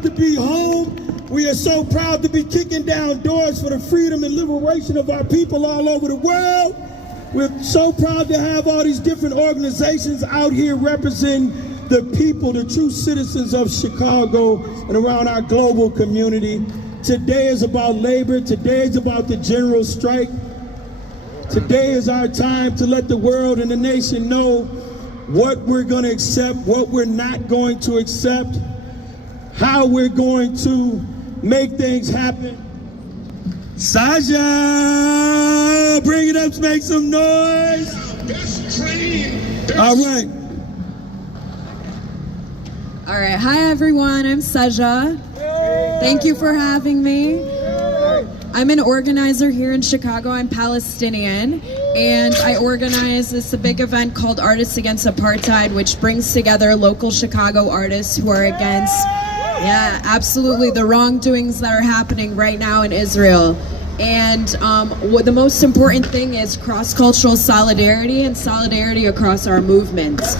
To be home. We are so proud to be kicking down doors for the freedom and liberation of our people all over the world. We're so proud to have all these different organizations out here representing the people, the true citizens of Chicago and around our global community. Today is about labor. Today is about the general strike. Today is our time to let the world and the nation know what we're going to accept, what we're not going to accept, how we're going to make things happen. Sasha, bring it up, make some noise. All right. All right, hi everyone, I'm Sasha. Thank you for having me. I'm an organizer here in Chicago. I'm Palestinian, and I organize this big event called Artists Against Apartheid, which brings together local Chicago artists who are against absolutely the wrongdoings that are happening right now in Israel. And what the most important thing is cross-cultural solidarity and solidarity across our movements.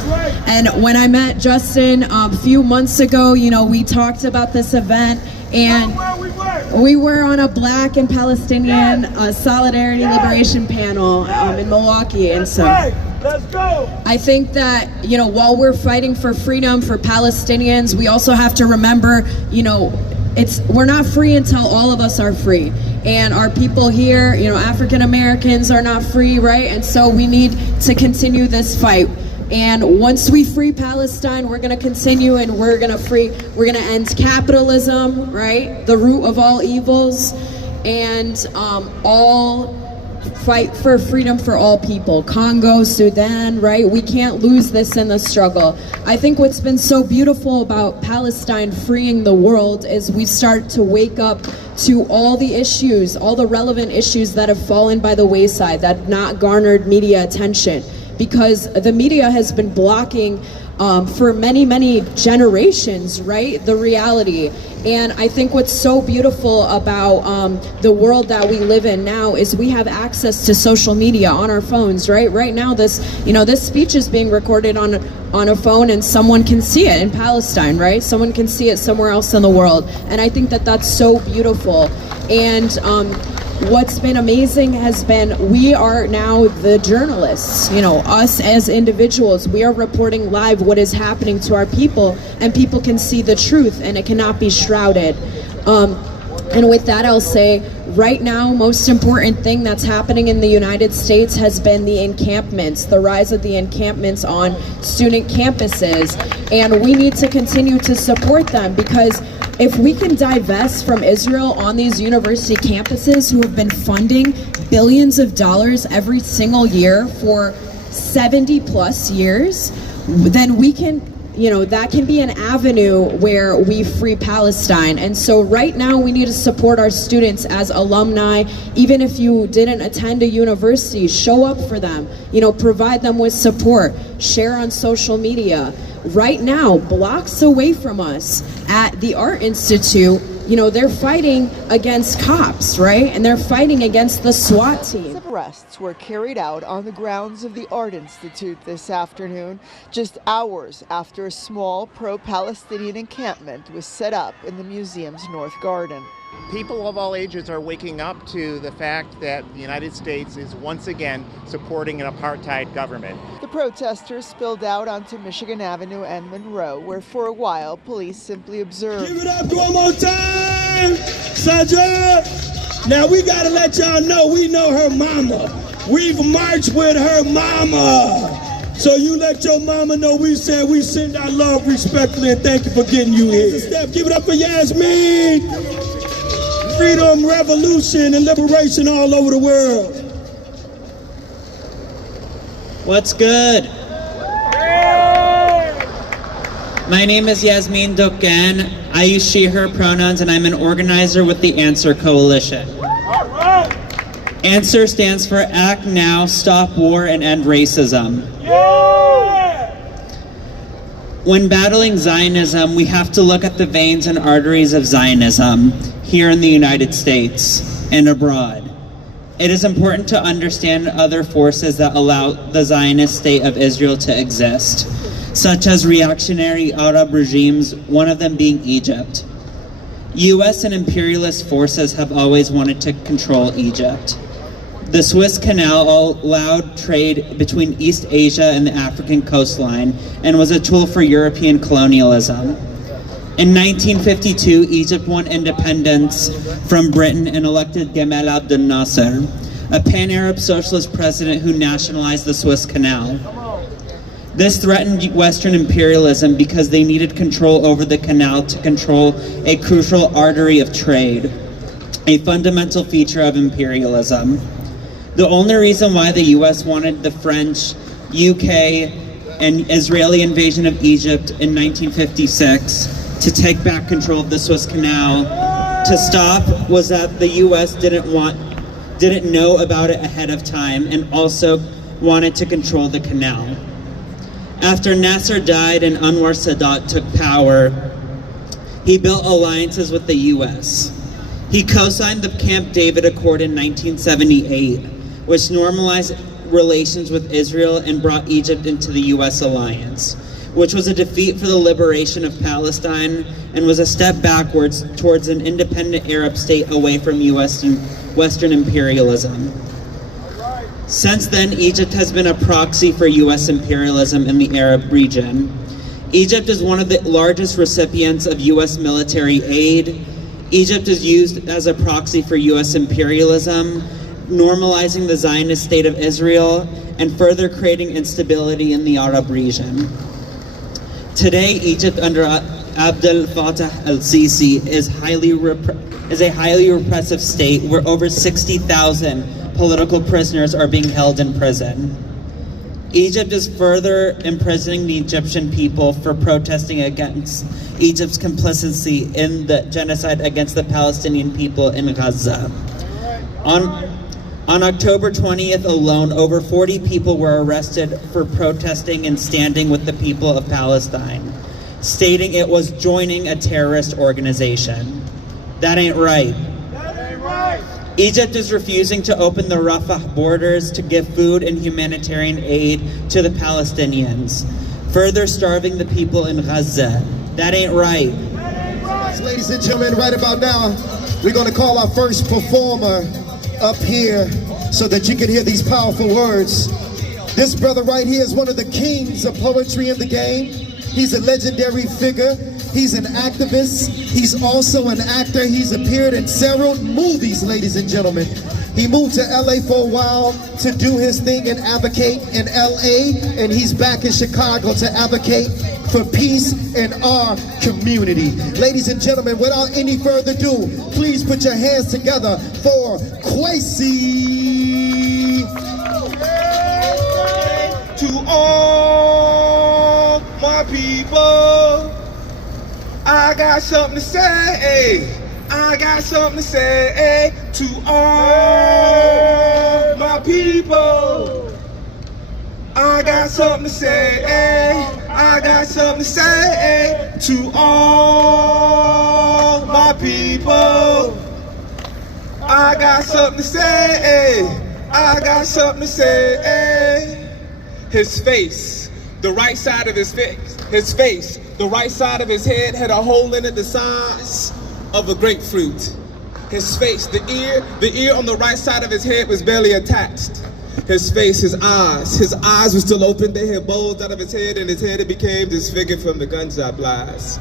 And when I met Justin a few months ago, you know, we talked about this event, and we were on a Black and Palestinian solidarity liberation panel in Milwaukee. And so let's go. I think that, you know, while we're fighting for freedom for Palestinians, we also have to remember, you know, we're not free until all of us are free. And our people here, you know, African Americans are not free, right? And so we need to continue this fight. And once we free Palestine, we're going to continue, and we're going to end capitalism, right? The root of all evils, and all fight for freedom for all people. Congo, Sudan, right? We can't lose this in the struggle. I think what's been so beautiful about Palestine freeing the world is we start to wake up to all the issues, all the relevant issues that have fallen by the wayside, that have not garnered media attention, because the media has been blocking for many, many generations, right, the reality. And I think what's so beautiful about the world that we live in now is we have access to social media on our phones, right? Right now, this speech is being recorded on a phone, and someone can see it in Palestine, right? Someone can see it somewhere else in the world. And I think that that's so beautiful. And what's been amazing has been we are now the journalists, you know, us as individuals. We are reporting live what is happening to our people, and people can see the truth, and it cannot be shrouded. And with that, I'll say right now, most important thing that's happening in the United States has been the encampments, the rise of the encampments on student campuses. And we need to continue to support them, because if we can divest from Israel on these university campuses who have been funding billions of dollars every single year for 70 plus years, then we can, that can be an avenue where we free Palestine. And so right now we need to support our students as alumni. Even if you didn't attend a university, show up for them, provide them with support, share on social media. Right now, blocks away from us at the Art Institute, they're fighting against cops, right? And they're fighting against the SWAT team. Arrests were carried out on the grounds of the Art Institute this afternoon, just hours after a small pro-Palestinian encampment was set up in the museum's North Garden. People of all ages are waking up to the fact that the United States is once again supporting an apartheid government. The protesters spilled out onto Michigan Avenue and Monroe, where for a while police simply observed. Give it up one more time, Sandra. Now we gotta let y'all know we know her mama. We've marched with her mama. So you let your mama know we said we send our love respectfully and thank you for getting you here. Steph, give it up for Yasmin. Freedom, revolution, and liberation all over the world. What's good? My name is Yasmin Doken. I use she, her pronouns, and I'm an organizer with the Answer Coalition. Answer stands for Act Now, Stop War, and End Racism. When battling Zionism, we have to look at the veins and arteries of Zionism here in the United States and abroad. It is important to understand other forces that allow the Zionist state of Israel to exist, such as reactionary Arab regimes, one of them being Egypt. US and imperialist forces have always wanted to control Egypt. The Suez Canal allowed trade between East Asia and the African coastline and was a tool for European colonialism. In 1952, Egypt won independence from Britain and elected Gamal Abdel Nasser, a pan-Arab socialist president who nationalized the Suez Canal. This threatened Western imperialism because they needed control over the canal to control a crucial artery of trade, a fundamental feature of imperialism. The only reason why the US wanted the French, UK, and Israeli invasion of Egypt in 1956 to take back control of the Suez Canal to stop was that the US didn't know about it ahead of time and also wanted to control the canal. After Nasser died and Anwar Sadat took power, he built alliances with the US. He co-signed the Camp David Accord in 1978, which normalized relations with Israel and brought Egypt into the US alliance, which was a defeat for the liberation of Palestine and was a step backwards towards an independent Arab state away from US and Western imperialism. Since then, Egypt has been a proxy for US imperialism in the Arab region. Egypt is one of the largest recipients of US military aid. Egypt is used as a proxy for US imperialism, normalizing the Zionist state of Israel and further creating instability in the Arab region. Today, Egypt under Abdel Fattah al-Sisi is a highly repressive state where over 60,000 political prisoners are being held in prison. Egypt is further imprisoning the Egyptian people for protesting against Egypt's complicity in the genocide against the Palestinian people in Gaza. On October 20th alone, over 40 people were arrested for protesting and standing with the people of Palestine, stating it was joining a terrorist organization. That ain't right. That ain't right. Egypt is refusing to open the Rafah borders to give food and humanitarian aid to the Palestinians, further starving the people in Gaza. That ain't right. That ain't right. Ladies and gentlemen, right about now, we're going to call our first performer up here so that you can hear these powerful words. This brother right here is one of the kings of poetry in the game. He's a legendary figure. He's an activist. He's also an actor. He's appeared in several movies, ladies and gentlemen. He moved to LA for a while to do his thing and advocate in LA, and he's back in Chicago to advocate for peace in our community. Ladies and gentlemen, without any further ado, please put your hands together for Kwesi. To all my people, I got something to say. I got something to say to all my people. I got something to say. I got something to say to all my people. I got something to say. I got something to say. His face, the right side of his face, the right side of his head had a hole in it the size of a grapefruit. His face, the ear on the right side of his head was barely attached. His face, his eyes were still open. They had bulged out of his head, and his head had became disfigured from the gunshot blast.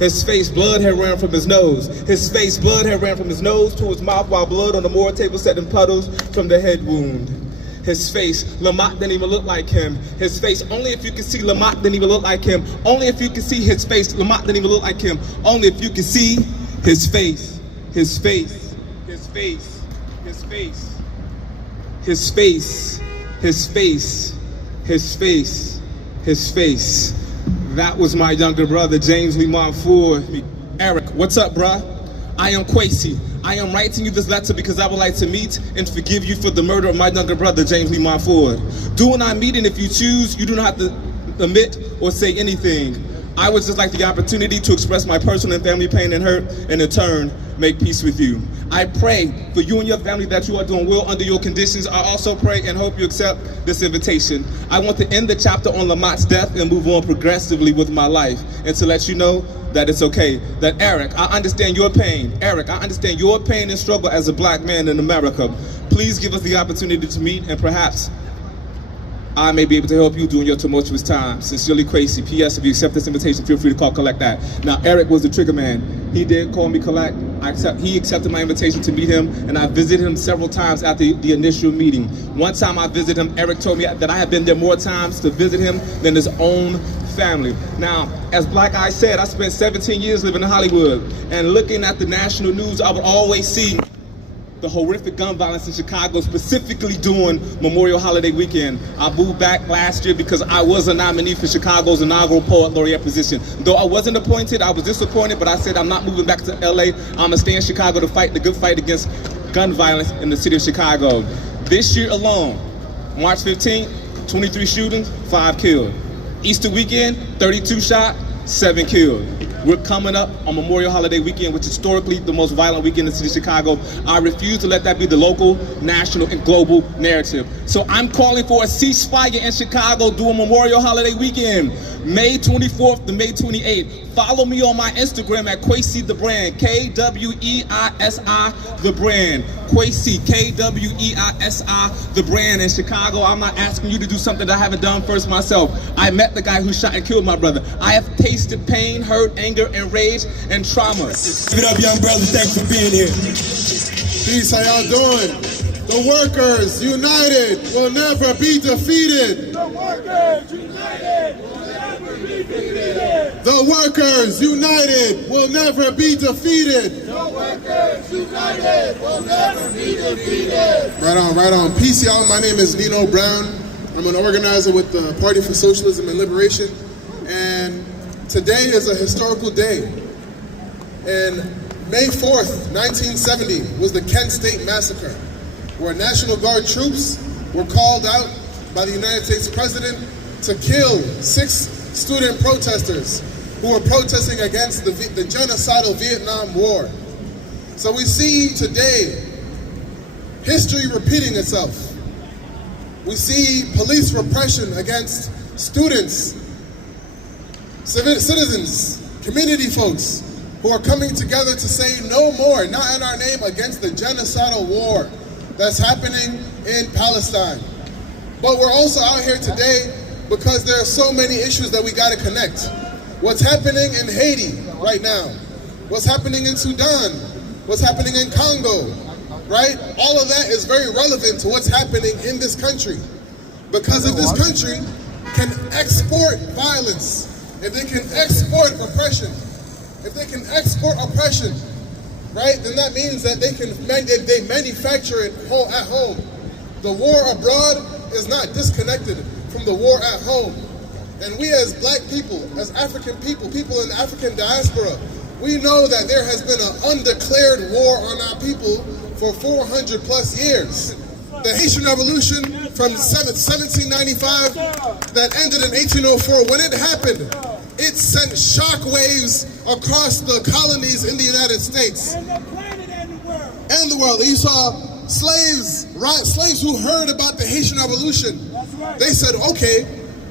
His face, blood had ran from his nose. His face, blood had ran from his nose to his mouth, while blood on the morgue table set in puddles from the head wound. His face, Lamont didn't even look like him. His face, only if you could see Lamont didn't even look like him. Only if you could see his face, Lamont didn't even look like him. Only if you could see his face, his face, his face, his face, his face, his face, his face, his face. That was my younger brother, James Lamont Ford. Eric, what's up, bruh? I am Kwesi. I am writing you this letter because I would like to meet and forgive you for the murder of my younger brother, James Lamont Ford. Do and I meet, and if you choose, you do not have to admit or say anything. I would just like the opportunity to express my personal and family pain and hurt, and in turn, make peace with you. I pray for you and your family that you are doing well under your conditions. I also pray and hope you accept this invitation. I want to end the chapter on Lamont's death and move on progressively with my life, and to let you know that it's okay. That Eric, I understand your pain. Eric, I understand your pain and struggle as a black man in America. Please give us the opportunity to meet, and perhaps I may be able to help you during your tumultuous time. Sincerely, Kwesi. P.S. If you accept this invitation, feel free to call Collect that. Now, Eric was the trigger man. He did call me Collect. He accepted my invitation to meet him, and I visited him several times after the initial meeting. One time I visited him, Eric told me that I had been there more times to visit him than his own family. Now, as Black I said, I spent 17 years living in Hollywood, and looking at the national news, I would always see the horrific gun violence in Chicago, specifically during Memorial Holiday weekend. I moved back last year because I was a nominee for Chicago's inaugural poet laureate position. Though I wasn't appointed, I was disappointed, but I said I'm not moving back to LA. I'm gonna stay in Chicago to fight the good fight against gun violence in the city of Chicago. This year alone, March 15th, 23 shootings, 5 killed. Easter weekend, 32 shot, 7 killed. We're coming up on Memorial Holiday weekend, which is historically the most violent weekend in the city of Chicago. I refuse to let that be the local, national, and global narrative. So I'm calling for a ceasefire in Chicago during Memorial Holiday weekend, May 24th to May 28th. Follow me on my Instagram at Kwesi the Brand, K-W-E-I-S-I the Brand. Kwesi, K-W-E-I-S-I the Brand in Chicago. I'm not asking you to do something that I haven't done first myself. I met the guy who shot and killed my brother. I have tasted pain, hurt, anger, and rage, and trauma. Give it up, young brother. Thanks for being here. Peace, how y'all doing? The workers united will never be defeated. The workers united will never be defeated. The workers united will never be defeated. The workers united will never be defeated. Right on, right on. Peace, y'all. My name is Nino Brown. I'm an organizer with the Party for Socialism and Liberation. And today is a historical day. And May 4th, 1970 was the Kent State Massacre, where National Guard troops were called out by the United States President to kill 6 student protesters who were protesting against the genocidal Vietnam War. So we see today history repeating itself. We see police repression against students, citizens, community folks who are coming together to say no more, not in our name, against the genocidal war that's happening in Palestine. But we're also out here today because there are so many issues that we gotta connect. What's happening in Haiti right now, what's happening in Sudan, what's happening in Congo, right? All of that is very relevant to what's happening in this country. Because if this country can export violence, if they can export oppression, right, then that means that they manufacture it at home. The war abroad is not disconnected from the war at home. And we as black people, as African people, people in the African diaspora, we know that there has been an undeclared war on our people for 400 plus years. The Haitian Revolution from 1795 that ended in 1804, when it happened, it sent shockwaves across the colonies in the United States. And the world. You saw slaves who heard about the Haitian Revolution. They said, okay,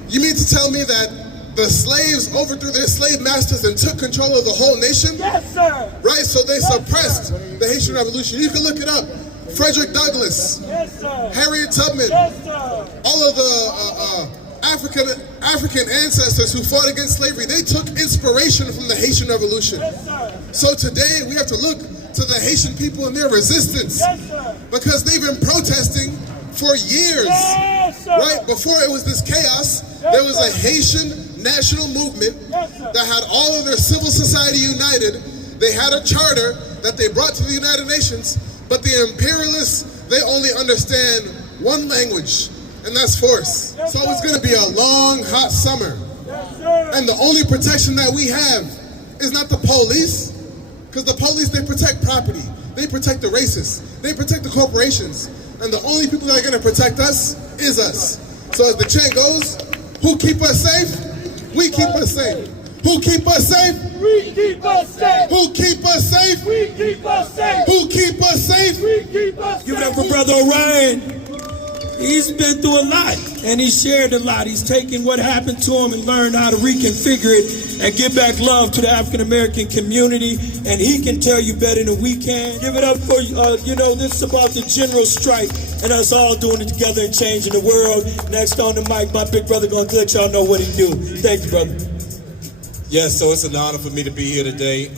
you mean to tell me that the slaves overthrew their slave masters and took control of the whole nation? Yes, sir. Right, so they suppressed the Haitian Revolution. You can look it up. Frederick Douglass, Yes, sir. Harriet Tubman, Yes, sir. all of the African ancestors who fought against slavery, they took inspiration from the Haitian Revolution. Yes, sir. So today we have to look to the Haitian people and their resistance, Yes, sir. because they've been protesting for years. Yes, sir. Right, before it was this chaos, there was a Haitian national movement that had all of their civil society united. They had a charter that they brought to the United Nations, but the imperialists, they only understand one language, and that's force. So it's gonna be a long, hot summer. And the only protection that we have is not the police, because the police, they protect property, they protect the racists, they protect the corporations, and the only people that are gonna protect us is us. So as the chant goes, who keep us safe? We keep us safe. Who keep us safe? We keep us safe. Who keep us safe? We keep us safe. Who keep us safe? We keep us safe. Give it up for Brother Orion. He's been through a lot, and he shared a lot. He's taken what happened to him and learned how to reconfigure it and give back love to the African-American community, and he can tell you better than we can. Give it up for, this is about the general strike and us all doing it together and changing the world. Next on the mic, my big brother gonna let y'all know what he do. Thank you, brother. Yes, so it's an honor for me to be here today.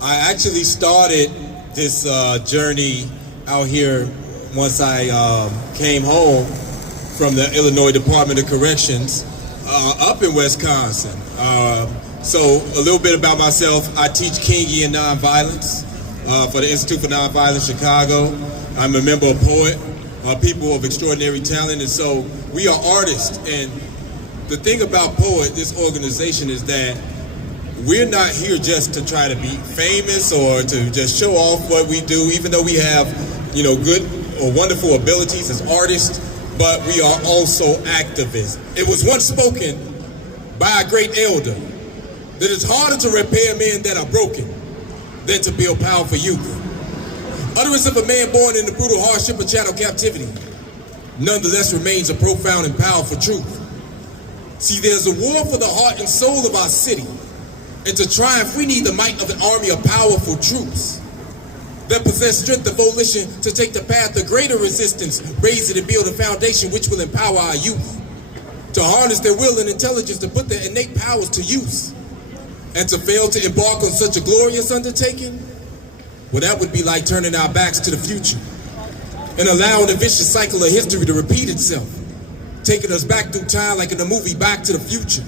I actually started this journey out here once I came home from the Illinois Department of Corrections up in Wisconsin. So a little bit about myself. I teach Kingian Nonviolence for the Institute for Nonviolence Chicago. I'm a member of Poet, people of extraordinary talent, and so we are artists. And the thing about Poet, this organization, is that we're not here just to try to be famous or to just show off what we do, even though we have, good or wonderful abilities as artists, but we are also activists. It was once spoken by a great elder that it's harder to repair men that are broken than to build powerful youth. Utterance of a man born in the brutal hardship of chattel captivity nonetheless remains a profound and powerful truth. See, there's a war for the heart and soul of our city, and to triumph we need the might of an army of powerful troops that possess strength of volition to take the path of greater resistance, raise it and build a foundation which will empower our youth, to harness their will and intelligence to put their innate powers to use, and to fail to embark on such a glorious undertaking, well, that would be like turning our backs to the future and allowing the vicious cycle of history to repeat itself, taking us back through time like in the movie Back to the Future.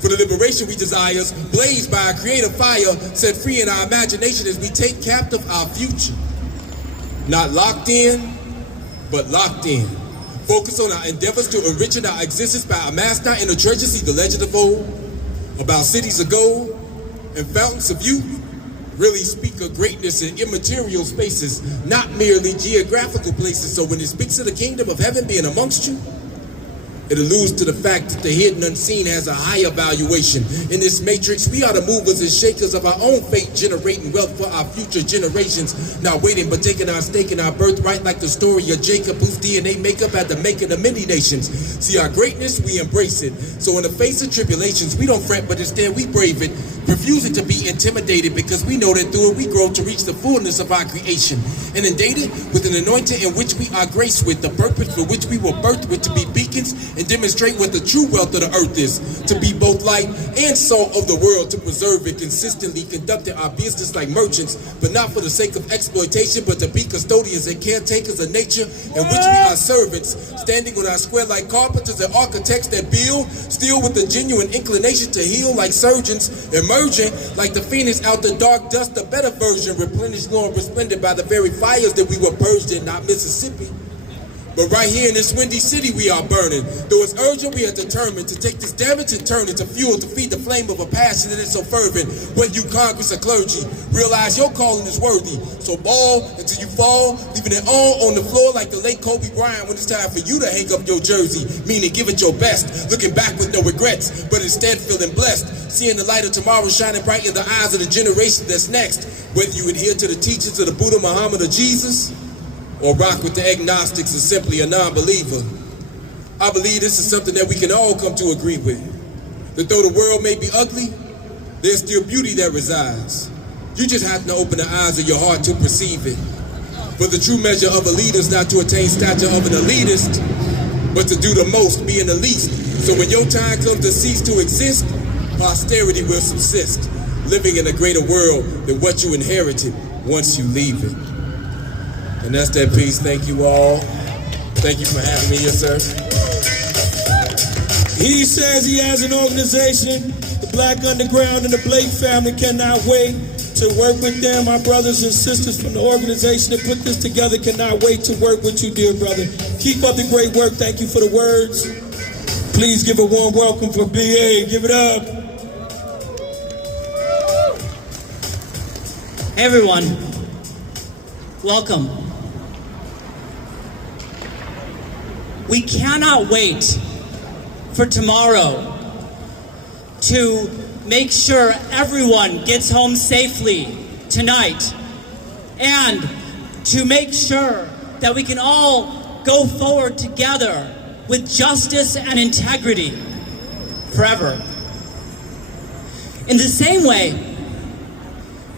For the liberation we desire, blazed by a creative fire, set free in our imagination as we take captive our future. Not locked in, but locked in. Focus on our endeavors to enrich our existence by our master and the treasure, see the legend of old, about cities of gold and fountains of youth. Really speak of greatness in immaterial spaces, not merely geographical places. So when it speaks of the kingdom of heaven being amongst you, it alludes to the fact that the hidden unseen has a higher valuation. In this matrix, we are the movers and shakers of our own fate, generating wealth for our future generations. Not waiting, but taking our stake in our birthright, like the story of Jacob, whose DNA makeup had the making of many nations. See, our greatness, we embrace it. So in the face of tribulations, we don't fret, but instead we brave it, refusing to be intimidated, because we know that through it we grow to reach the fullness of our creation. Inundated with an anointing in which we are graced with, the purpose for which we were birthed with, to be beacons and and demonstrate what the true wealth of the earth is, to be both light and salt of the world, to preserve it, consistently conducting our business like merchants, but not for the sake of exploitation, but to be custodians and caretakers of nature, in which we are servants, standing on our square like carpenters and architects that build, still with a genuine inclination to heal like surgeons, emerging like the phoenix out the dark dust, a better version, replenished, glowing, resplendent by the very fires that we were purged in, not Mississippi. But right here in this windy city we are burning. Though it's urgent, we are determined to take this damage and turn it to fuel to feed the flame of a passion that is so fervent. Whether you Congress or clergy, realize your calling is worthy. So ball until you fall, leaving it all on the floor like the late Kobe Bryant when it's time for you to hang up your jersey. Meaning give it your best, looking back with no regrets, but instead feeling blessed. Seeing the light of tomorrow shining bright in the eyes of the generation that's next. Whether you adhere to the teachings of the Buddha, Muhammad, or Jesus, or rock with the agnostics and simply a non-believer, I believe this is something that we can all come to agree with. That though the world may be ugly, there's still beauty that resides. You just have to open the eyes of your heart to perceive it. For the true measure of a leader is not to attain stature of an elitist, but to do the most, being the least. So when your time comes to cease to exist, posterity will subsist, living in a greater world than what you inherited once you leave it. And that's that piece. Thank you all. Thank you for having me here, sir. He says he has an organization, the Black Underground, and the BLAQ family cannot wait to work with them. Our brothers and sisters from the organization that put this together cannot wait to work with you, dear brother. Keep up the great work. Thank you for the words. Please give a warm welcome for BA. Give it up. Hey everyone, welcome. We cannot wait for tomorrow to make sure everyone gets home safely tonight, and to make sure that we can all go forward together with justice and integrity forever. In the same way,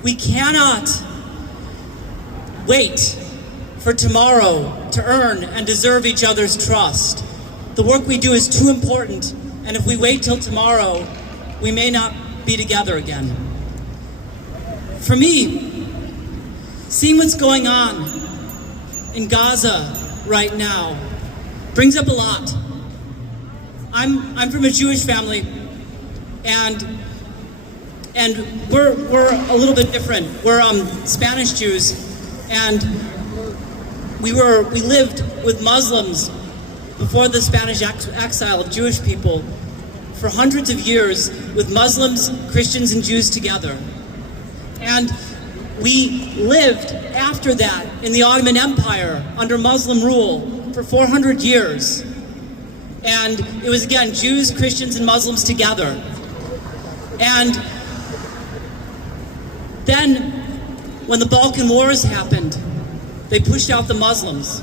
we cannot wait for tomorrow to earn and deserve each other's trust. The work we do is too important, and if we wait till tomorrow, we may not be together again. For me, seeing what's going on in Gaza right now brings up a lot. I'm from a Jewish family, and we're a little bit different. We're Spanish Jews, and we lived with Muslims before the Spanish exile of Jewish people for hundreds of years, with Muslims, Christians, and Jews together. And we lived after that in the Ottoman Empire under Muslim rule for 400 years. And it was, again, Jews, Christians, and Muslims together. And then, when the Balkan Wars happened, they pushed out the Muslims.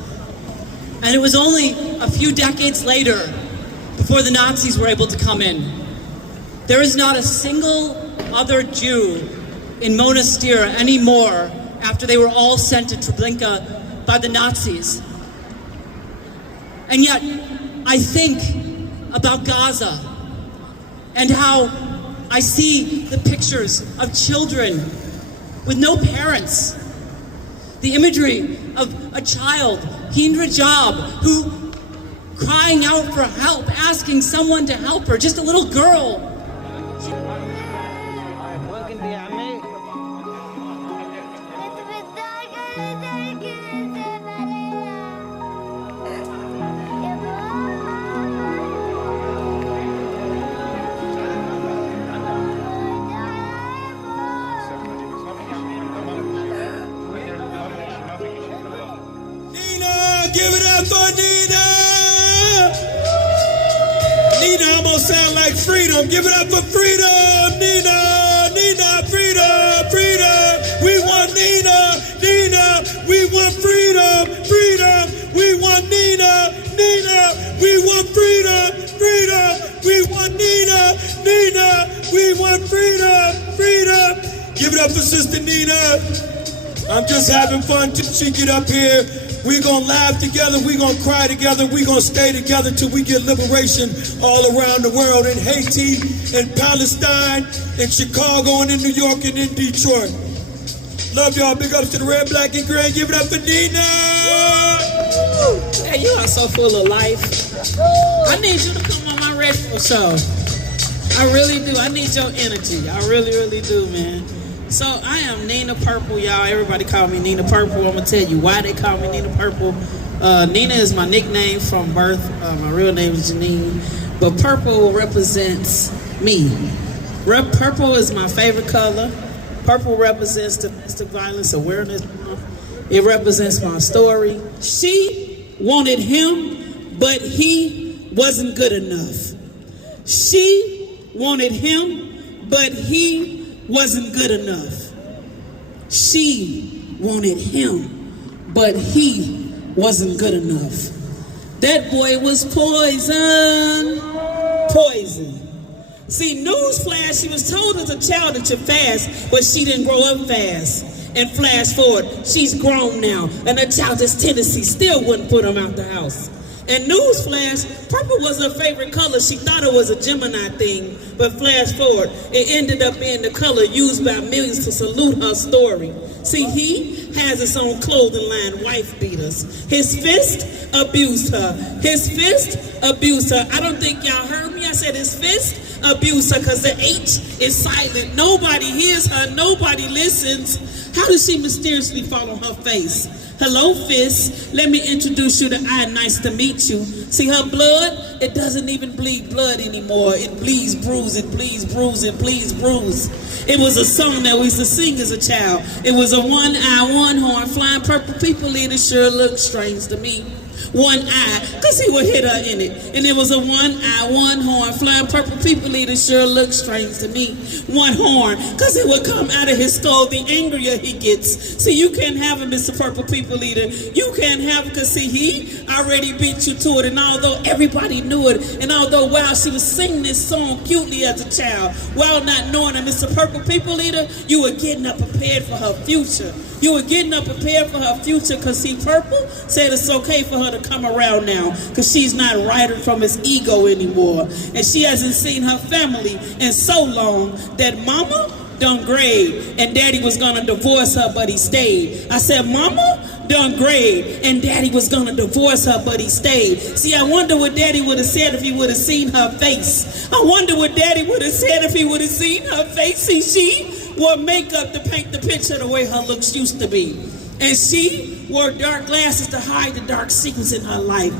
And it was only a few decades later before the Nazis were able to come in. There is not a single other Jew in Monastir anymore after they were all sent to Treblinka by the Nazis. And yet, I think about Gaza and how I see the pictures of children with no parents. The imagery of a child, Hindra Job, who crying out for help, asking someone to help her, just a little girl. Give it up for Nina! Nina almost sound like freedom. Give it up for freedom! Nina! Nina! Freedom! Freedom! We want Nina! Nina! We want freedom! Freedom! We want Nina! Nina! We want freedom! Freedom! We want Nina! Nina! We want freedom! Freedom! Give it up for Sister Nina! I'm just having fun till she get up here. We're gonna laugh together, we're gonna cry together, we're gonna stay together till we get liberation all around the world, in Haiti, in Palestine, in Chicago, and in New York, and in Detroit. Love y'all. Big ups to the red, black, and gray. Give it up for Nina! Hey, you are so full of life. I need you to come on my radio show. I really do. I need your energy. I really, really do, man. So I am Nina Purple, y'all. Everybody call me Nina Purple. I'm going to tell you why they call me Nina Purple. Nina is my nickname from birth. My real name is Janine. But purple represents me. Purple is my favorite color. Purple represents domestic violence awareness. It represents my story. She wanted him, but he wasn't good enough. She wanted him, but he wasn't good enough. She wanted him, but he wasn't good enough. That boy was poison. Poison. See, newsflash, she was told as a child that you're fast, but she didn't grow up fast. And flash forward, she's grown now, and her child's tendency still wouldn't put him out the house. And newsflash, purple was her favorite color. She thought it was a Gemini thing, but flash forward, it ended up being the color used by millions to salute her story. See, he has his own clothing line, wife beaters. His fist abused her. His fist abused her. I don't think y'all heard me. I said his fist abused her because the H is silent. Nobody hears her. Nobody listens. How does she mysteriously fall on her face? Hello, fist. Let me introduce you to I. Nice to meet you. See her blood? It doesn't even bleed blood anymore. It bleeds bruise. It bleeds bruise. It bleeds bruise. It was a song that we used to sing as a child. It was a one eye, one horn, flying purple people eater sure looked strange to me. One eye, cause he would hit her in it. And it was a one eye, one horn, flying purple people eater sure looked strange to me. One horn, cause it would come out of his skull the angrier he gets. See, you can't have him, Mr. Purple People Eater. You can't have him, cause see, he already beat you to it. And although everybody knew it, and although while she was singing this song cutely as a child, while not knowing that Mr. Purple People Eater, you were getting up prepared for her future. You were getting up prepared for her future, because see, Purple said it's okay for her to come around now, because she's not riding from his ego anymore. And she hasn't seen her family in so long that mama done grade, and daddy was gonna divorce her, but he stayed. I said, mama done grade, and daddy was gonna divorce her, but he stayed. See, I wonder what daddy would have said if he would have seen her face. I wonder what daddy would have said if he would have seen her face. See, she wore makeup to paint the picture the way her looks used to be. And she wore dark glasses to hide the dark secrets in her life.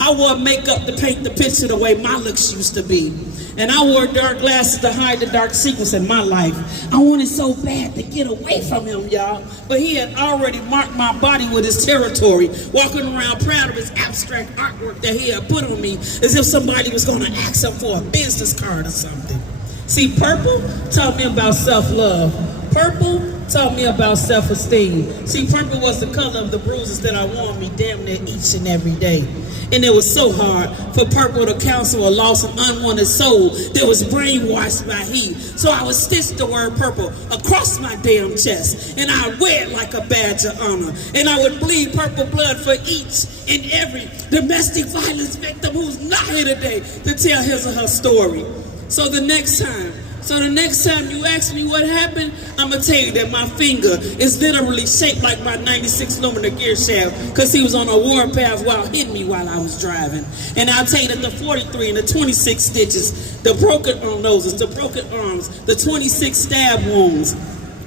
I wore makeup to paint the picture the way my looks used to be. And I wore dark glasses to hide the dark secrets in my life. I wanted so bad to get away from him, y'all. But he had already marked my body with his territory, walking around proud of his abstract artwork that he had put on me, as if somebody was gonna ask him for a business card or something. See, purple taught me about self-love. Purple taught me about self-esteem. See, purple was the color of the bruises that I wore on me damn near each and every day. And it was so hard for purple to counsel a lost and unwanted soul that was brainwashed by heat. So I would stitch the word purple across my damn chest, and I would wear it like a badge of honor. And I would bleed purple blood for each and every domestic violence victim who's not here today to tell his or her story. So the next time you ask me what happened, I'm going to tell you that my finger is literally shaped like my 96 luminous gear shaft, because he was on a warpath while hitting me while I was driving. And I'll tell you that the 43 and the 26 stitches, the broken arm noses, the broken arms, the 26 stab wounds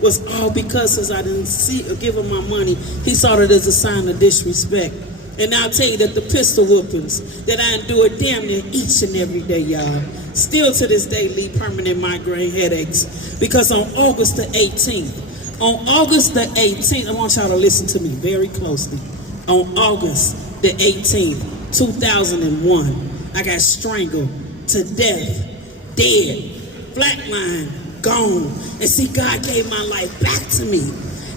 was all because since I didn't give him my money, he saw it as a sign of disrespect. And I'll tell you that the pistol whoopings that I endure damn near each and every day, y'all, still to this day leave permanent migraine headaches. Because on August the 18th, I want y'all to listen to me very closely. On August the 18th, 2001, I got strangled to death, dead, flatline, gone. And see, God gave my life back to me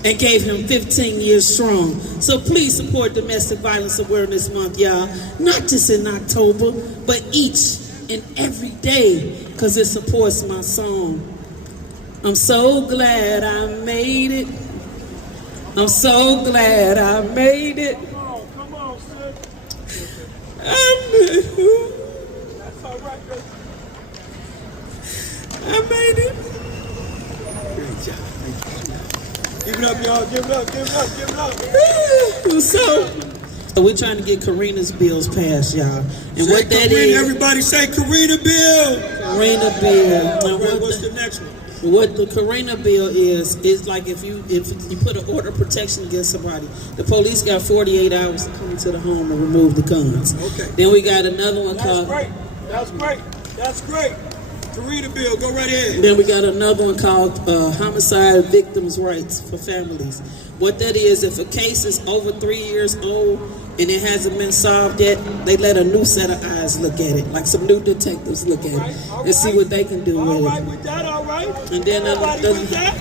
and gave him 15 years strong. So please support Domestic Violence Awareness Month, y'all. Not just in October, but each and every day, because it supports my song. I'm so glad I made it. I'm so glad I made it. Come on, sis. That's all right, baby. I made it. Great job. Give it up, y'all. Give it up, give it up, give it up. So we're trying to get Karina's bills passed, y'all. And say what that Karina, is, everybody say Karina bill. Karina bill. Wait, what's the next one? What the Karina bill is like if you put an order of protection against somebody, the police got 48 hours to come into the home and remove the guns. Okay. Then we got another one That's called. great. That's great. That's great. Karina bill, go right ahead. Then we got another one called homicide victims' rights for families. What that is, if a case is over 3 years old and it hasn't been solved yet, they let a new set of eyes look at it, like some new detectives look at it and see what they can do with it. All right with that, all right. And then Everybody with that?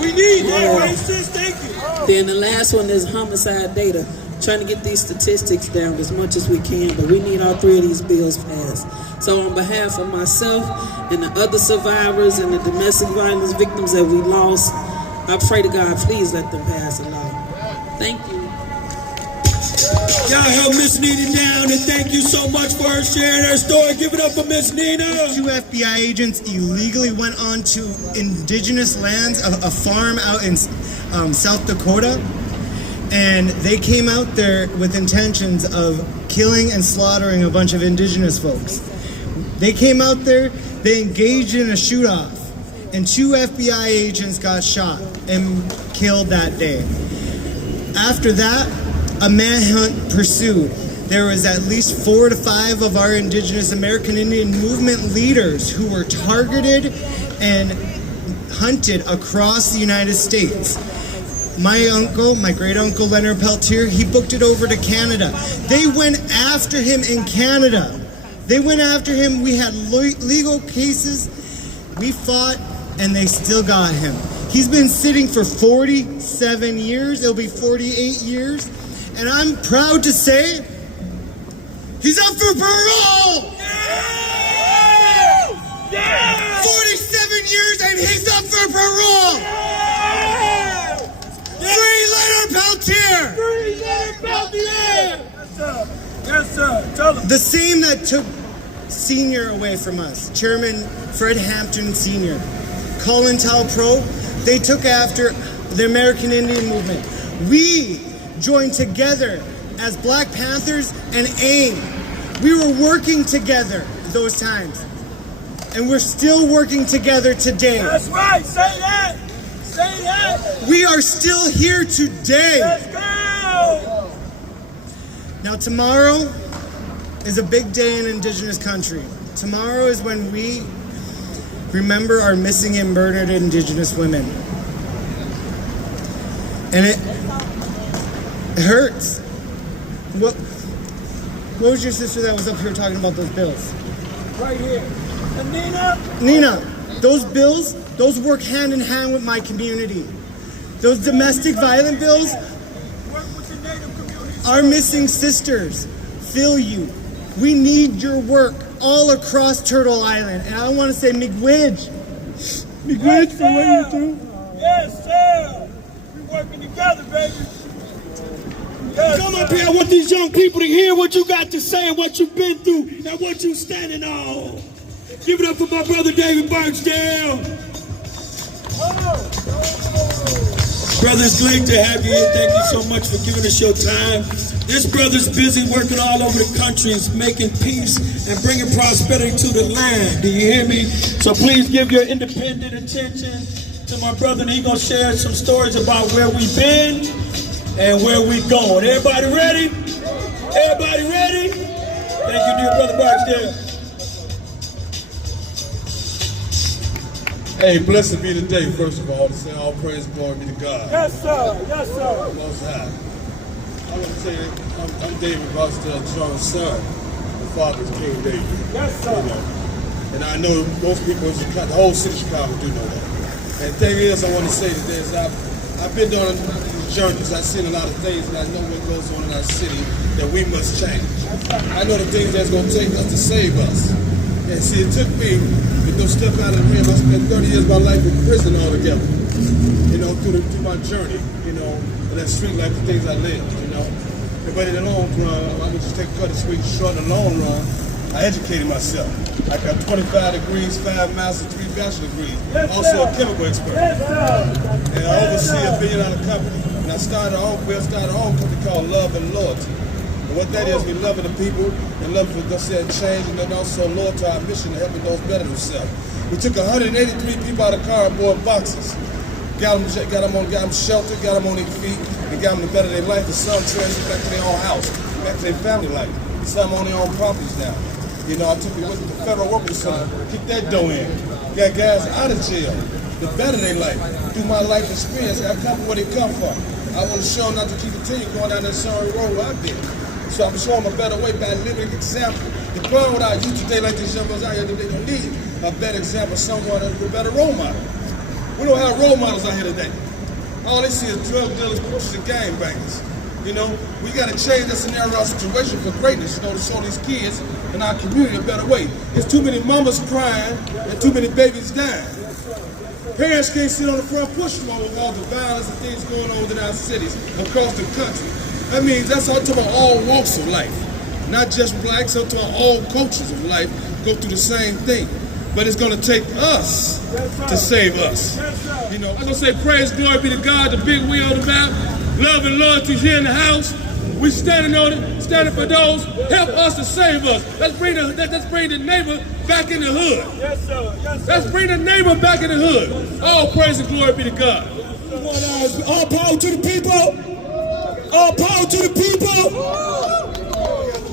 We need that, right, sis? Thank you. Then the last one is homicide data. Trying to get these statistics down as much as we can, but we need all 3 of these bills passed. So on behalf of myself and the other survivors and the domestic violence victims that we lost, I pray to God, please let them pass the law. Thank you. Y'all help Miss Nina down, and thank you so much for her sharing her story. Give it up for Miss Nina. 2 FBI agents illegally went onto indigenous lands, a farm out in South Dakota, and they came out there with intentions of killing and slaughtering a bunch of indigenous folks. They came out there, they engaged in a shoot-off, and 2 FBI agents got shot and killed that day. After that, a manhunt pursued. There was at least 4 to 5 of our indigenous American Indian movement leaders who were targeted and hunted across the United States. My uncle, my great uncle Leonard Peltier, he booked it over to Canada. They went after him in Canada. They went after him. We had legal cases. We fought, and they still got him. He's been sitting for 47 years. It'll be 48 years. And I'm proud to say he's up for parole! Yeah! 47 years and he's up for parole! Yeah! Free Leonard Peltier! Free Leonard Peltier! Yes, sir. Yes, sir. Tell him. The same that took Senior away from us, Chairman Fred Hampton Sr., Colin Pro, they took after the American Indian movement. We joined together as Black Panthers and AIM. We were working together those times. And we're still working together today. That's right. Say that. Say that. We are still here today. Let's go. Now tomorrow is a big day in Indigenous country. Tomorrow is when we remember our missing and murdered Indigenous women. And it hurts. What was your sister that was up here talking about those bills? Right here. And Nina? Nina, those bills, those work hand in hand with my community. Those domestic violence bills, Work with the Native community. our missing sisters feel you. We need your work all across Turtle Island. And I want to say miigwech. Miigwech for what you do. Yes, sir. We working together, baby. Yes, come up here. I want these young people to hear what you got to say and what you've been through and what you're standing on. Give it up for my brother David Barksdale. Brother, it's great to have you here. Thank you so much for giving us your time. This brother's busy working all over the country, making peace and bringing prosperity to the land. Do you hear me? So please give your independent attention to my brother, and he's going to share some stories about where we've been and where we're going. Everybody ready? Everybody ready? Thank you, dear brother Barksdale. Hey, blessed be the day, first of all, to say all praise and glory be to God. Yes, sir. Yes, sir. Most High. I want to say I'm David Barksdale, John's son. The father is King David. Yes, sir. You know. And I know most people in Chicago, the whole city of Chicago do know that. And the thing is, I want to say today is I've been doing these journeys. I've seen a lot of things, and I know what goes on in our city that we must change. I know the things that's going to take us to save us. And see, it took me to go step out of the rim. I spent 30 years of my life in prison altogether, you know, through my journey, you know, and that street life, the things I lived, you know. But in the long run, I would just take cut it sweet short. In the long run, I educated myself. I got 25 degrees, 5 masters, 3 bachelor degrees. Also a chemical expert. And I oversee $1 billion company. And I started our own company called Love and Loyalty. And what that is, we loving the people and loving for change, and then also loyal to our mission of helping those better themselves. We took 183 people out of cardboard boxes. Got them shelter, got them on their feet, and got them to better their life. And some transferred back to their own house, back to their family life. Some on their own properties now. You know, I took it with the federal workers center, keep that dough in. Got guys out of jail to better their life. Through my life experience, I come from where they come from. I want to show them not to continue going down that sorry road where I've been. So I'm showing them a better way by living an example. The problem with our youth today, like these young ones out here, that they don't need a better example, someone that's a better role model. We don't have role models out here today. All they see is drug dealers, pushers, and gangbangers. You know, we got to change the scenario situation for greatness, you know, to show these kids in our community a better way. There's too many mamas crying and too many babies dying. Parents can't sit on the front push them with all the violence and things going on in our cities across the country. That means that's all talking about all walks of life, not just blacks, I'm talking about all cultures of life go through the same thing. But it's going to take us to save us. You know, I'm going to say praise, glory be to God, the big wheel on the map. Love and loyalty here in the house. We standing on it, standing for those. Help us to save us. Let's bring the neighbor back in the hood. Yes, sir. Yes, sir. Let's bring the neighbor back in the hood. All praise and glory be to God. All power to the people. All power to the people.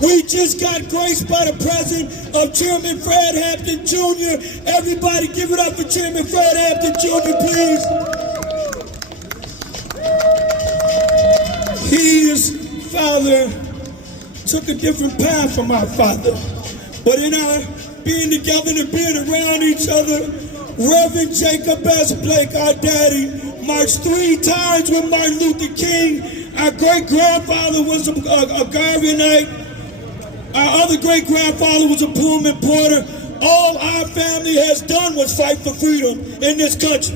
We just got graced by the presence of Chairman Fred Hampton Jr. Everybody give it up for Chairman Fred Hampton Jr., please. His father took a different path from our father. But in our being together and being around each other, Reverend Jacob S. Blake, our daddy, marched 3 times with Martin Luther King. Our great-grandfather was a Garveyite. Our other great-grandfather was a Pullman Porter. All our family has done was fight for freedom in this country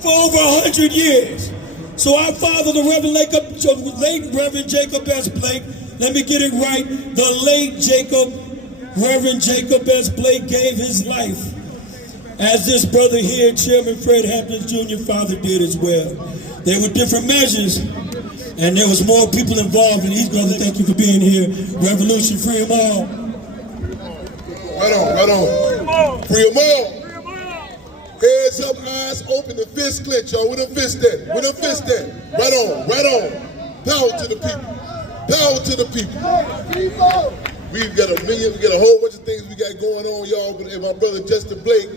for over 100 years. So our father, the late Reverend Jacob S. Blake, let me get it right, the late Reverend Jacob S. Blake gave his life, as this brother here, Chairman Fred Hampton Jr., father did as well. There were different measures, and there was more people involved, and these brothers, thank you for being here. Revolution, free them all. Right on, right on. Free them all. Heads up, eyes open, the fist clench, y'all. With them fist that. With them fist that. Right on, right on. Power to the people. Power to the people. We've got a whole bunch of things we got going on, y'all. But my brother Justin Blake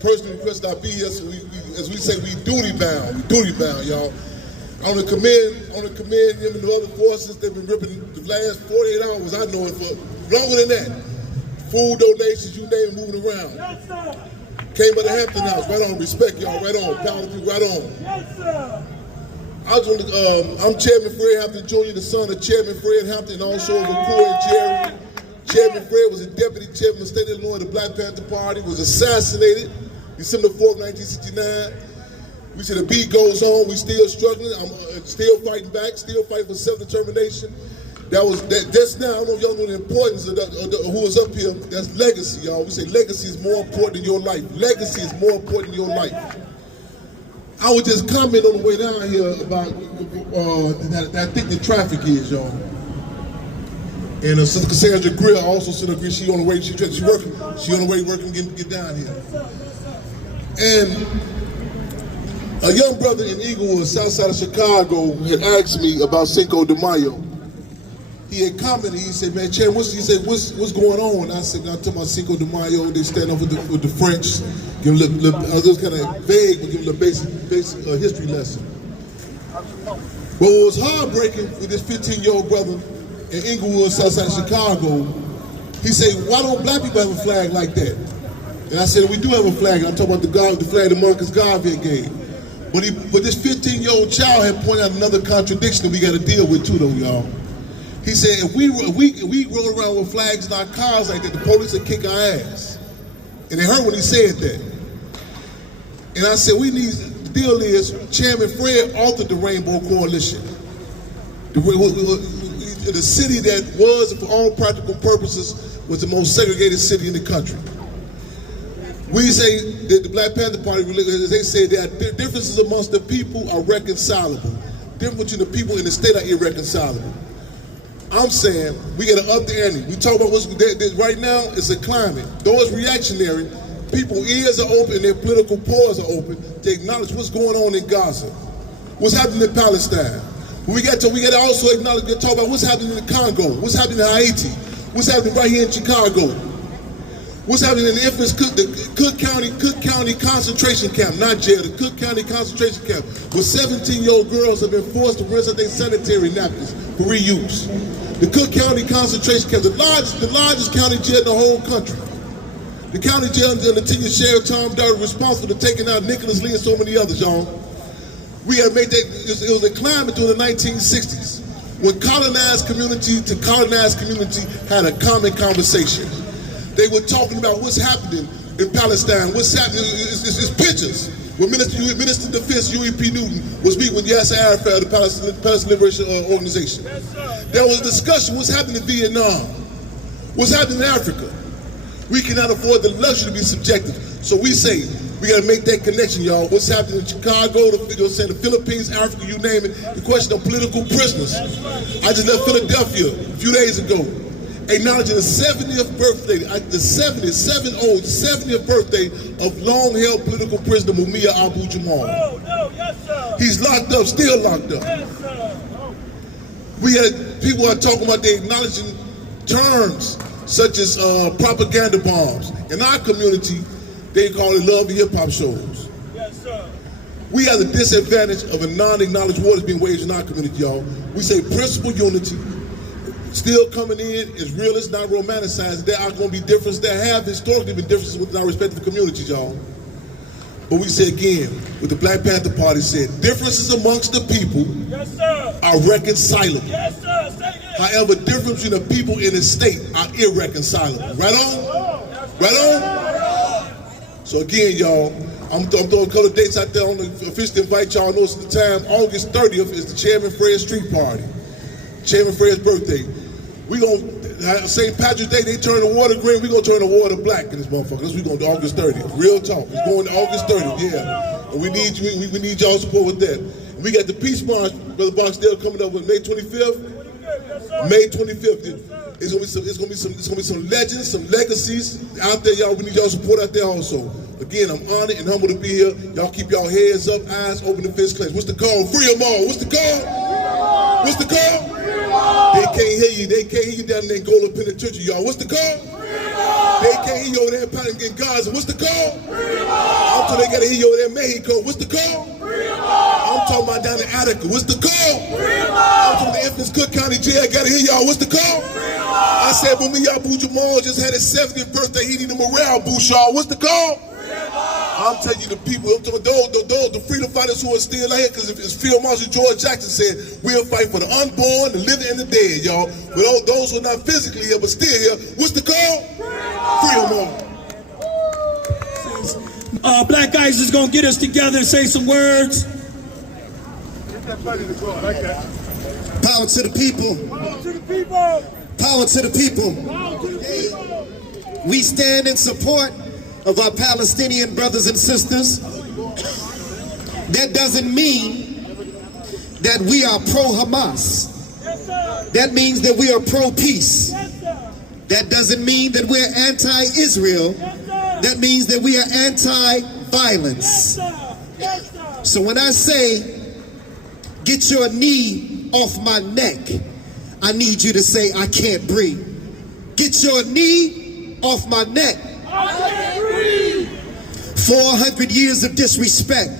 personally requested I be here, so as we say, we duty bound, y'all. I want to commend him and the other forces. They've been ripping the last 48 hours, I know it, for longer than that. Food donations, you name it, moving around. Yes, sir. Came by the Hampton House, right on, respect y'all, right on, power to people, right on. Yes, sir. I'm Chairman Fred Hampton Jr., the son of Chairman Fred Hampton, and also of McCoy and Jerry. Chairman Fred was a deputy chairman of the state of Illinois of the Black Panther Party, was assassinated December 4th, 1969. We said the beat goes on, we still struggling, I'm still fighting back, still fighting for self-determination. Just now, I don't know if y'all know the importance of who was up here, that's legacy, y'all. We say legacy is more important than your life. Legacy is more important than your life. I was just commenting on the way down here about I think the traffic is, y'all. And Sister Cassandra Greer also said agree. She on the way. She working. She on the way working to get down here. And a young brother in Eaglewood, south side of Chicago, had asked me about Cinco de Mayo. He had commented. He said, "Man, Chair, what's going on?" And I said, "I'm talking about Cinco de Mayo. They stand up with the French. Give them I was kind of vague, but give them a basic history lesson." But what was heartbreaking with this 15-year-old brother in Inglewood, south side of Chicago, he said, "Why don't black people have a flag like that?" And I said, "We do have a flag." I'm talking about the flag that Marcus Garvey gave. But this 15-year-old child had pointed out another contradiction that we got to deal with too, though, y'all. He said, if we roll around with flags in our cars like that, the police would kick our ass. And they heard when he said that. And I said, the deal is, Chairman Fred authored the Rainbow Coalition. The city that was, for all practical purposes, was the most segregated city in the country. We say that the Black Panther Party, they say that differences amongst the people are reconcilable. Differences between the people in the state are irreconcilable. I'm saying we got to up the ante. We talk about right now, it's a climate. Though it's reactionary, people's ears are open, their political pores are open to acknowledge what's going on in Gaza, what's happening in Palestine. We got to also acknowledge, talk about what's happening in the Congo, what's happening in Haiti, what's happening right here in Chicago, what's happening in the infamous Cook County concentration camp, not jail, the Cook County concentration camp, where 17-year-old girls have been forced to rinse out their sanitary napkins for reuse. The Cook County concentration camp, the largest county jail in the whole country. The county jail under Lieutenant Sheriff Tom Doherty responsible for taking out Nicholas Lee and so many others, y'all. We had made that, it was a climate during the 1960s when colonized community to colonized community had a common conversation. They were talking about what's happening in Palestine, what's happening, it's pictures. When Minister of Defense U.E.P. Newton was meeting with Yasser Arafat of the Palestine Liberation Organization. There was a discussion, what's happening in Vietnam, what's happening in Africa. We cannot afford the luxury to be subjective. So we say, we got to make that connection, y'all. What's happening in Chicago, the Philippines, Africa, you name it. The question of political prisoners. I just left Philadelphia a few days ago, acknowledging the 70th birthday, the 70th birthday of long-held political prisoner Mumia Abu Jamal. He's locked up, still locked up. We had people are talking about they acknowledging terms such as propaganda bombs. In our community, they call it love and hip-hop shows. Yes, sir. We have the disadvantage of a non-acknowledged war that's being waged in our community, y'all. We say principal unity, still coming in, is realist, not romanticized. There are going to be differences. There have historically been differences within our respective communities, y'all. But we say again, what the Black Panther Party said, differences amongst the people are reconcilable. Yes, sir. However, differences between the people in the state are irreconcilable. Right on? Right on? So again, y'all, I'm throwing a couple of dates out there on the officially invite y'all. Know it's the time. August 30th is the Chairman Fred Street Party. Chairman Fred's birthday. We gonna St. Patrick's Day. They turn the water green. We gonna turn the water black in this motherfucker. That's what we gonna do August 30th. Real talk. It's going to August 30th. Yeah. And we need y'all support with that. And we got the Peace March, Brother Barksdale, coming up with May 25th. May 25th. It's gonna be some legends, some legacies out there, y'all. We need y'all support out there also. Again, I'm honored and humbled to be here. Y'all keep y'all heads up, eyes open, and fist clenched. What's the call? Free them all. What's the call? What's the call? They can't hear you. They can't hear you down there in Angola Penitentiary, y'all. What's the call? They can't hear you over there in Gaza. What's the call? I'm talking they gotta hear you over there in Mexico. What's the call? I'm talking about down in Attica. What's the call? I'm talking the infamous Cook County Jail. I gotta hear y'all. What's the call? I said when Abu Jamal just had his 70th birthday, he needed a morale boost, y'all. What's the call? I'm telling you, the people, I'm talking those, the freedom fighters who are still out here, because as Field Marshal George Jackson said, we'll fight for the unborn, the living, and the dead, y'all. For those who are not physically here, but still here, what's the call? Free them all. Black Ice is gonna get us together and say some words. Power to the people. Power to the people. Power to the people. Power to the people. We stand in support of our Palestinian brothers and sisters. That doesn't mean that we are pro-Hamas. That means that we are pro-peace. That doesn't mean that we're anti-Israel. That means that we are anti-violence. So when I say, get your knee off my neck, I need you to say, I can't breathe. Get your knee off my neck. I can't breathe. 400 years of disrespect,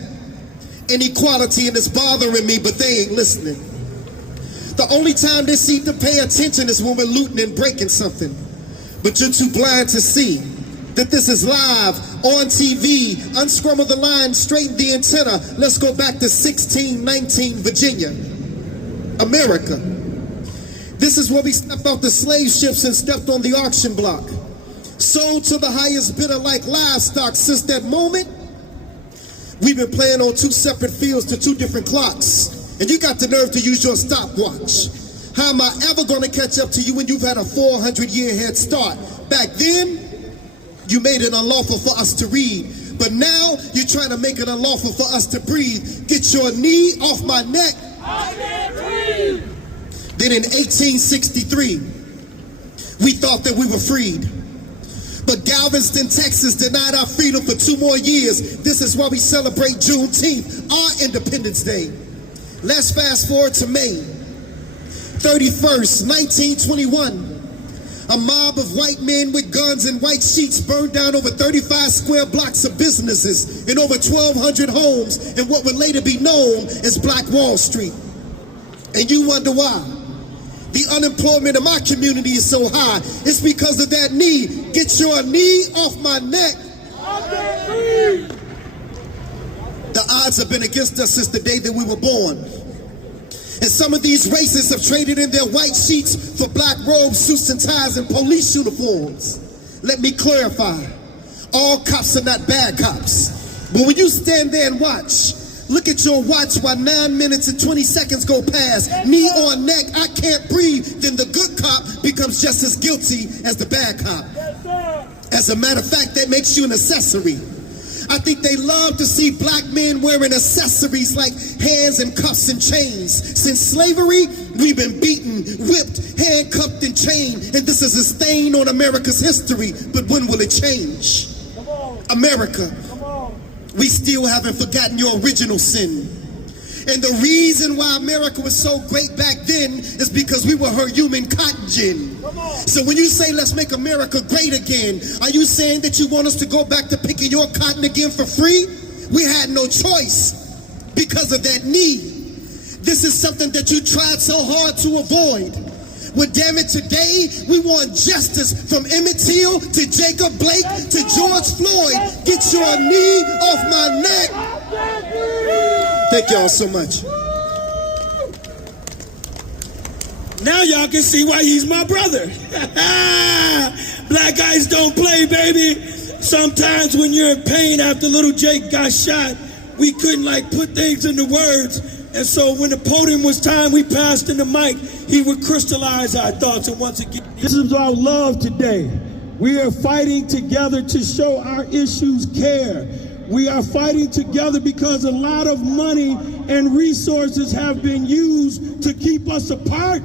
inequality, and it's bothering me, but they ain't listening. The only time they seem to pay attention is when we're looting and breaking something. But you're too blind to see that this is live on TV. Unscramble the line, straighten the antenna. Let's go back to 1619 Virginia, America. This is where we stepped off the slave ships and stepped on the auction block. Sold to the highest bidder like livestock. Since that moment, we've been playing on two separate fields to two different clocks. And you got the nerve to use your stopwatch. How am I ever gonna catch up to you when you've had a 400-year head start? Back then, you made it unlawful for us to read. But now, you're trying to make it unlawful for us to breathe. Get your knee off my neck. I can't breathe. Then in 1863, we thought that we were freed. But Galveston, Texas denied our freedom for 2 more years. This is why we celebrate Juneteenth, our Independence Day. Let's fast forward to May 31st, 1921. A mob of white men with guns and white sheets burned down over 35 square blocks of businesses and over 1,200 homes in what would later be known as Black Wall Street. And you wonder why? The unemployment in my community is so high. It's because of that knee. Get your knee off my neck. The odds have been against us since the day that we were born. And some of these racists have traded in their white sheets for black robes, suits and ties, and police uniforms. Let me clarify. All cops are not bad cops. But when you stand there and watch, look at your watch while 9 minutes and 20 seconds go past, knee on neck, I can't breathe, then the good cop becomes just as guilty as the bad cop. As a matter of fact, that makes you an accessory. I think they love to see black men wearing accessories like hands and cuffs and chains. Since slavery, we've been beaten, whipped, handcuffed, and chained, and this is a stain on America's history. But when will it change? America, we still haven't forgotten your original sin. And the reason why America was so great back then is because we were her human cotton gin. So when you say let's make America great again, are you saying that you want us to go back to picking your cotton again for free? We had no choice because of that knee. This is something that you tried so hard to avoid. Well, damn it, today we want justice from Emmett Till to Jacob Blake to George Floyd. Get your knee off my neck. Thank y'all so much. Now y'all can see why he's my brother. Black guys don't play, baby. Sometimes when you're in pain after little Jake got shot, we couldn't put things into words. And so when the podium was time, we passed in the mic. He would crystallize our thoughts. And once again, this is our love today. We are fighting together to show our issues care. We are fighting together because a lot of money and resources have been used to keep us apart.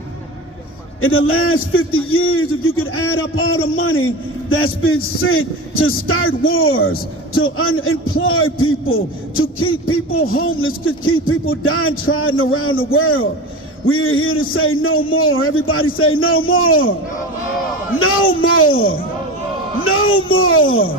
In the last 50 years, if you could add up all the money that's been sent to start wars, to unemploy people, to keep people homeless, to keep people downtrodden around the world. We are here to say no more. Everybody say no more. No more. No more.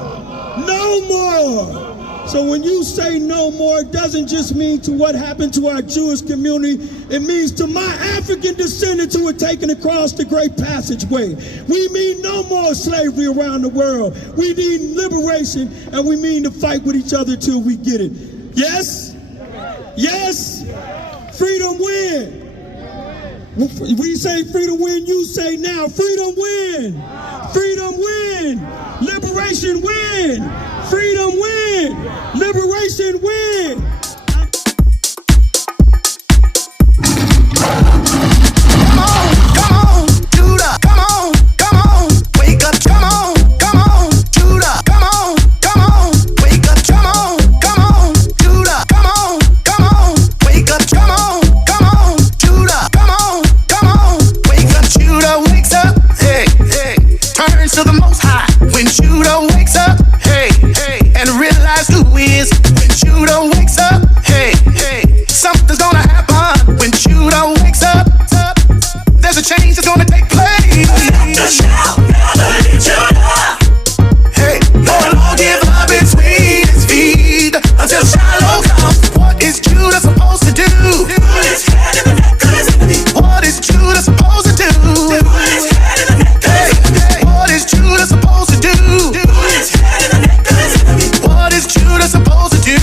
No more. So when you say no more, it doesn't just mean to what happened to our Jewish community. It means to my African descendants who were taken across the Great Passageway. We mean no more slavery around the world. We need liberation, and we mean to fight with each other till we get it. Yes? Yes? Freedom win. We say freedom win, you say now. Freedom win. Freedom win. Liberation win. Freedom win. Liberation win. To the Most High when Judah wakes up, hey, hey, and realize who he is. When Judah wakes up, hey, hey, something's gonna happen. When Judah wakes up, there's a change that's gonna take place. Hey, Lord, give up its wings, its feet until Shiloh comes. What is Judah supposed to do? What is Judah supposed to do? What is Judah supposed to do? What is Judah supposed to do?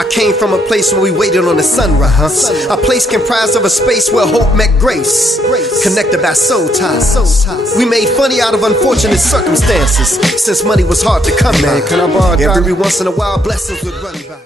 I came from a place where we waited on the sunrise. A place comprised of a space where hope met grace, connected by soul ties. We made funny out of unfortunate circumstances, since money was hard to come by. Every once in a while blessings would run by.